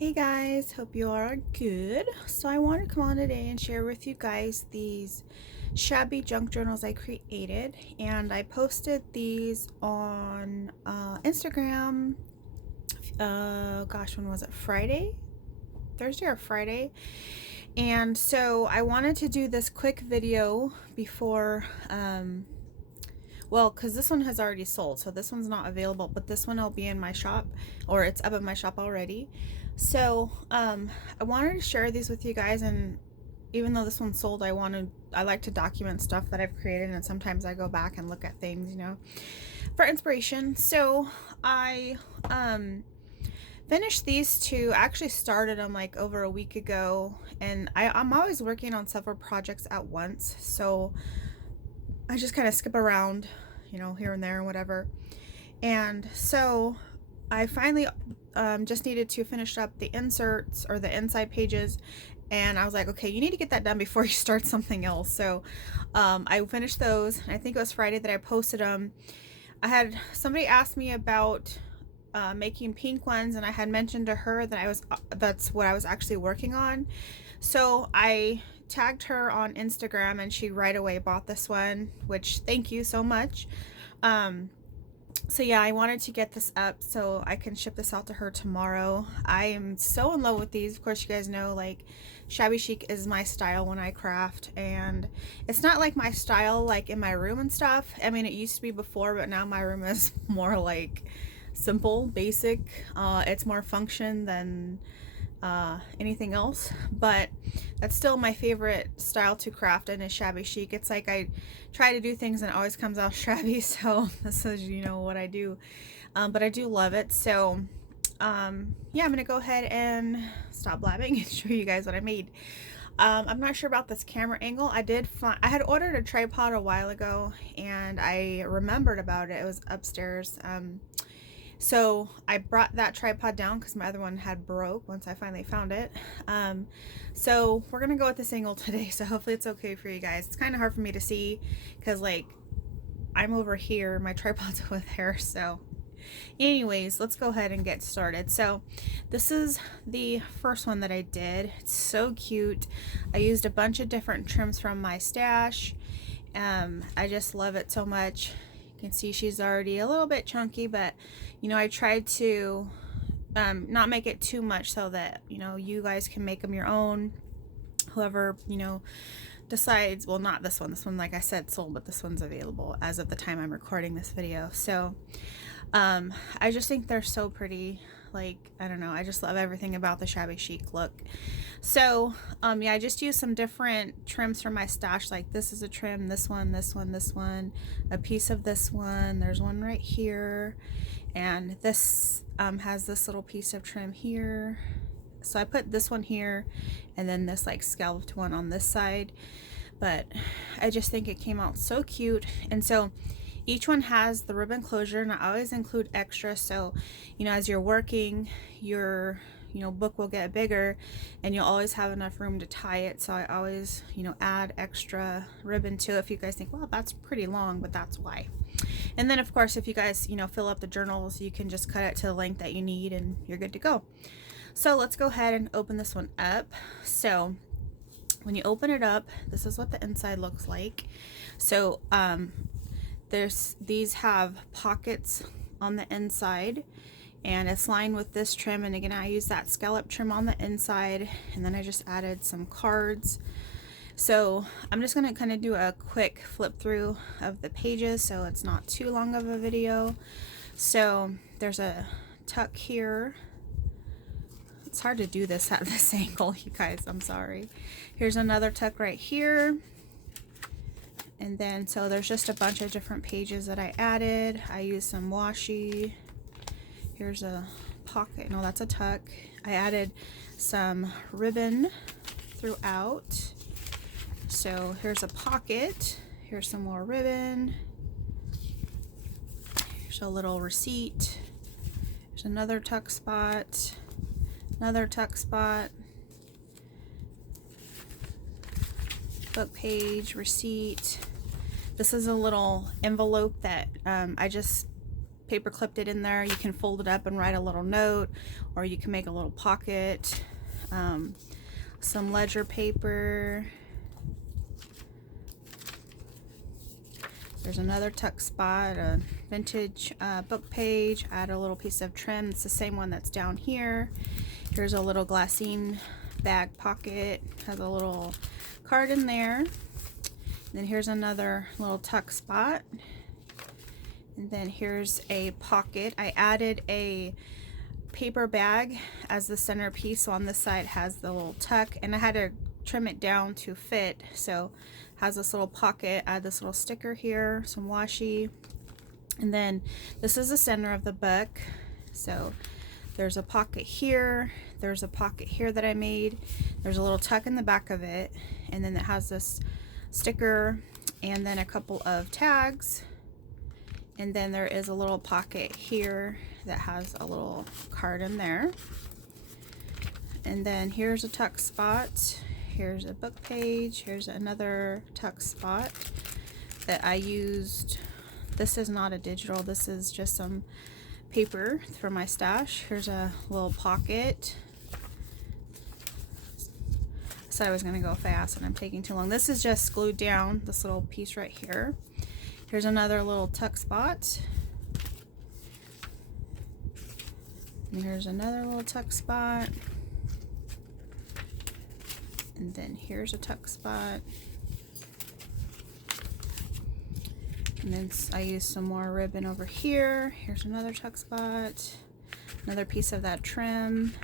Hey guys, hope you are good. So I want to come on today and share with you guys these shabby junk journals I created, and I posted these on Instagram. Gosh, when was it? Thursday or Friday? And so I wanted to do this quick video before well, because this one has already sold, so this one's not available, but this one will be in my shop, or it's up in my shop already. So I wanted to share these with you guys, and even though this one's sold, I like to document stuff that I've created, and sometimes I go back and look at things, for inspiration. So I finished these two. I actually started them like over a week ago, and I'm always working on several projects at once, so I just kind of skip around, here and there and whatever. And so I finally just needed to finish up the inserts or the inside pages, and I was like, okay, you need to get that done before you start something else. So I finished those, and I think it was Friday that I posted them. I had somebody ask me about making pink ones, and I had mentioned to her that that's what I was actually working on. So I tagged her on Instagram, and she right away bought this one, which thank you so much. So yeah, I wanted to get this up so I can ship this out to her tomorrow. I am so in love with these. Of course, you guys know, like, shabby chic is my style when I craft, and it's not like my style like in my room and stuff. I mean, it used to be before, but now my room is more like simple, basic. It's more function than anything else, but that's still my favorite style to craft in, is shabby chic. It's like I try to do things and it always comes out shabby, so this is what I do. But I do love it. So yeah, I'm gonna go ahead and stop blabbing and show you guys what I made. I'm not sure about this camera angle. I had ordered a tripod a while ago, and I remembered about it. It was upstairs. So I brought that tripod down because my other one had broke once I finally found it. So we're gonna go with this angle today, so hopefully it's okay for you guys. It's kind of hard for me to see because, like, I'm over here, my tripod's over there. So anyways, let's go ahead and get started. So this is the first one that I did. It's so cute. I used a bunch of different trims from my stash. I just love it so much. You can see she's already a little bit chunky, but I tried to not make it too much so that you guys can make them your own. Whoever decides. Well, not this one. This one, like I said, sold, but this one's available as of the time I'm recording this video. So I just think they're so pretty. Like, I don't know, I just love everything about the shabby chic look. So yeah, I just used some different trims from my stash. Like, this is a trim, this one, this one, this one, a piece of this one, there's one right here, and this has this little piece of trim here. So I put this one here, and then this like scalloped one on this side. But I just think it came out so cute. And so each one has the ribbon closure, and I always include extra, so as you're working, your book will get bigger and you'll always have enough room to tie it. So I always add extra ribbon to it. If you guys think, well, that's pretty long, but that's why. And then of course, if you guys fill up the journals, you can just cut it to the length that you need and you're good to go. So let's go ahead and open this one up. So when you open it up, this is what the inside looks like. So these have pockets on the inside, and it's lined with this trim, and again I use that scallop trim on the inside, and then I just added some cards. So I'm just gonna kind of do a quick flip through of the pages so it's not too long of a video. So there's a tuck here. It's hard to do this at this angle, you guys, I'm sorry. Here's another tuck right here. And then, so there's just a bunch of different pages that I added. I used some washi. Here's a pocket. No, that's a tuck. I added some ribbon throughout. So here's a pocket. Here's some more ribbon. Here's a little receipt. There's another tuck spot. Another tuck spot. Book page, receipt. This is a little envelope that I just paper clipped it in there. You can fold it up and write a little note, or you can make a little pocket. Some ledger paper. There's another tuck spot, a vintage book page. Add a little piece of trim. It's the same one that's down here. Here's a little glassine bag pocket. Has a little card in there. And then here's another little tuck spot. And then here's a pocket. I added a paper bag as the centerpiece, so on this side has the little tuck, and I had to trim it down to fit, so has this little pocket. Add this little sticker here, some washi, and then this is the center of the book. So there's a pocket here, there's a pocket here that I made, there's a little tuck in the back of it, and then it has this sticker and then a couple of tags, and then there is a little pocket here that has a little card in there. And then here's a tuck spot, here's a book page, here's another tuck spot that I used. This is not a digital, this is just some paper for my stash. Here's a little pocket. I said I was going to go fast and I'm taking too long. This is just glued down, this little piece right here. Here's another little tuck spot. And here's another little tuck spot. And then here's a tuck spot. And then I used some more ribbon over here. Here's another tuck spot. Another piece of that trim.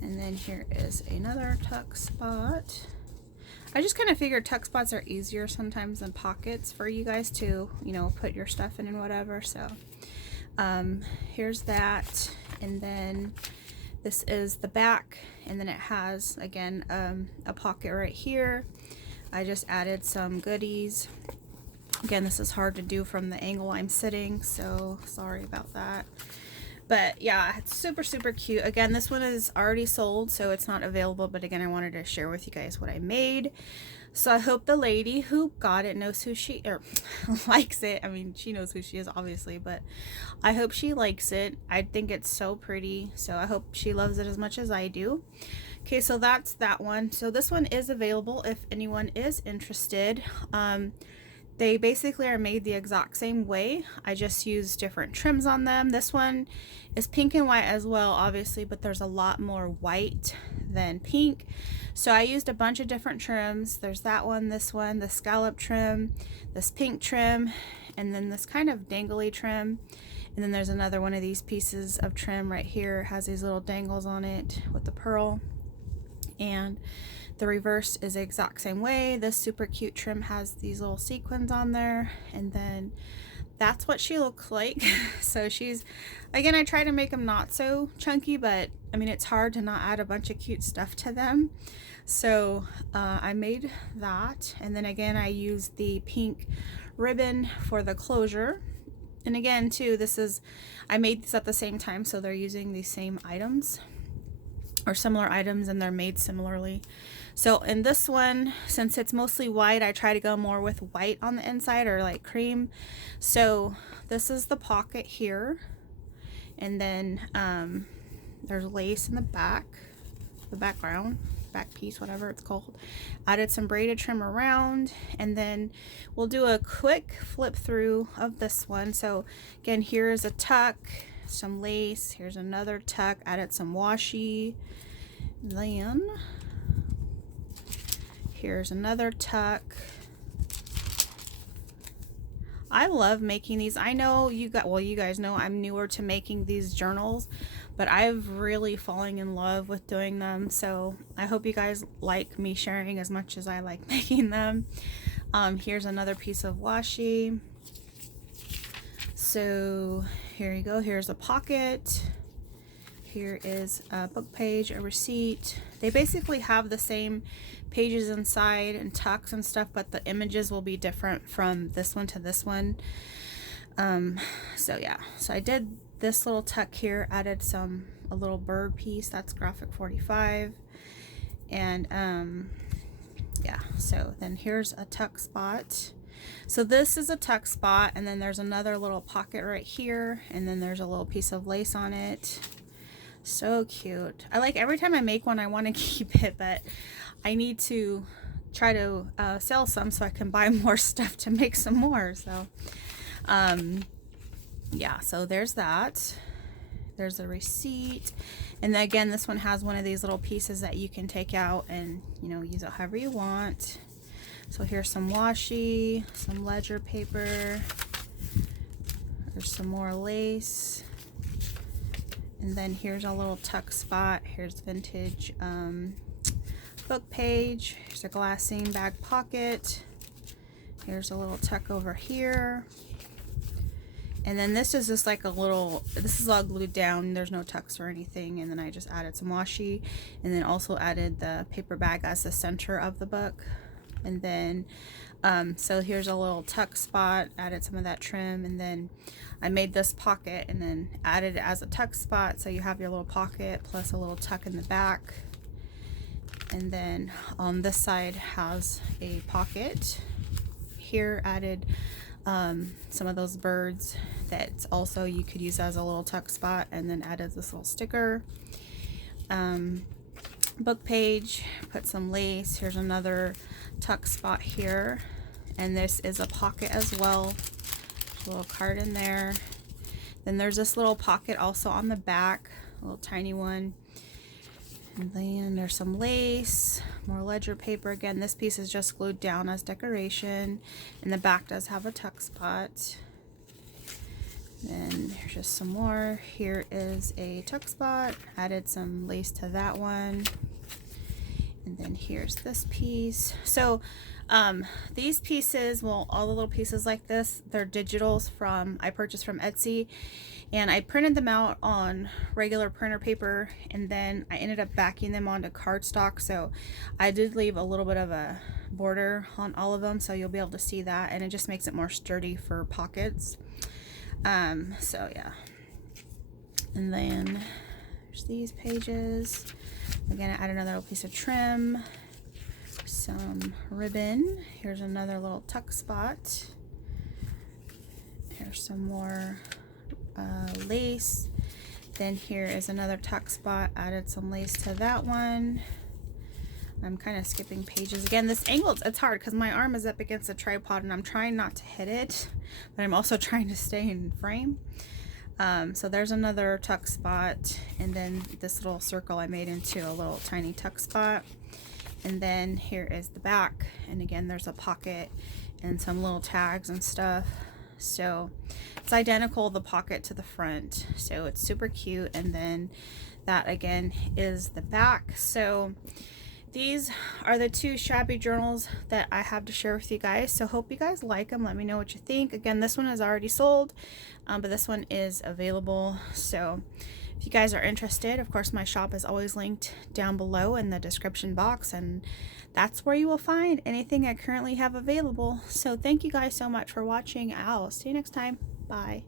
And then here is another tuck spot. I just kind of figured tuck spots are easier sometimes than pockets for you guys to, you know, put your stuff in and whatever. So here's that. And then this is the back, and then it has again a pocket right here. I just added some goodies. Again, this is hard to do from the angle I'm sitting, so sorry about that. But yeah, it's super, super cute. Again, this one is already sold, so it's not available. But again, I wanted to share with you guys what I made. So I hope the lady who got it knows who she, or likes it. I mean, she knows who she is, obviously, but I hope she likes it. I think it's so pretty. So I hope she loves it as much as I do. Okay, so that's that one. So this one is available if anyone is interested. They basically are made the exact same way. I just used different trims on them. This one is pink and white as well, obviously, but there's a lot more white than pink. So I used a bunch of different trims. There's that one, the scallop trim, this pink trim, and then this kind of dangly trim. And then there's another one of these pieces of trim right here. It has these little dangles on it with the pearl. And the reverse is the exact same way. This super cute trim has these little sequins on there, and then that's what she looks like. So she's, again, I try to make them not so chunky, but I mean, it's hard to not add a bunch of cute stuff to them. So I made that, and then again, I used the pink ribbon for the closure. And again, too, I made this at the same time, so they're using these same items or similar items, and they're made similarly. So in this one, since it's mostly white, I try to go more with white on the inside, or like cream. So this is the pocket here, and then there's lace in the back, the background, back piece, whatever it's called. Added some braided trim around, and then we'll do a quick flip through of this one. So again, here's a tuck, some lace, here's another tuck, added some washi, then here's another tuck. I love making these. I know you guys know I'm newer to making these journals, but I've really fallen in love with doing them. So I hope you guys like me sharing as much as I like making them. Here's another piece of washi. So here you go. Here's a pocket. Here is a book page, a receipt. They basically have the same pages inside and tucks and stuff, but the images will be different from this one to this one. So yeah, so I did this little tuck here, added a little bird piece, that's graphic 45, and yeah, so then here's a tuck spot. So this is a tuck spot, and then there's another little pocket right here, and then there's a little piece of lace on it. So cute. I like every time I make one I want to keep it, but I need to try to sell some so I can buy more stuff to make some more. So yeah, so there's that. There's a receipt, and again this one has one of these little pieces that you can take out and, you know, use it however you want. So here's some washi, some ledger paper, there's some more lace, and then here's a little tuck spot. Here's vintage book page. Here's a glassine bag pocket. Here's a little tuck over here. And then this is just like a little, this is all glued down, there's no tucks or anything. And then I just added some washi, and then also added the paper bag as the center of the book. And then so here's a little tuck spot, added some of that trim, and then I made this pocket and then added it as a tuck spot, so you have your little pocket plus a little tuck in the back. And then on this side has a pocket. Here added some of those birds that also you could use as a little tuck spot, and then added this little sticker. Book page, put some lace. Here's another tuck spot here, and this is a pocket as well. There's a little card in there. Then there's this little pocket also on the back, a little tiny one. And then there's some lace, more ledger paper. Again, this piece is just glued down as decoration, and the back does have a tuck spot. Then there's just some more. Here is a tuck spot, added some lace to that one. And then here's this piece. So these pieces, well, all the little pieces like this, they're digitals from, I purchased from Etsy, and I printed them out on regular printer paper, and then I ended up backing them onto cardstock. So I did leave a little bit of a border on all of them, so you'll be able to see that, and it just makes it more sturdy for pockets. So yeah. And then there's these pages. Again, I added another little piece of trim, some ribbon. Here's another little tuck spot. Here's some more lace. Then here is another tuck spot, added some lace to that one. I'm kind of skipping pages. Again, this angle, it's hard because my arm is up against the tripod and I'm trying not to hit it, but I'm also trying to stay in frame. So there's another tuck spot, and then this little circle I made into a little tiny tuck spot. And then here is the back, and again there's a pocket and some little tags and stuff. So it's identical, the pocket to the front, so it's super cute. And then that again is the back. So these are the two shabby journals that I have to share with you guys. So hope you guys like them. Let me know what you think. Again, this one is already sold, but this one is available. So if you guys are interested, of course, my shop is always linked down below in the description box, and that's where you will find anything I currently have available. So thank you guys so much for watching. I'll see you next time. Bye.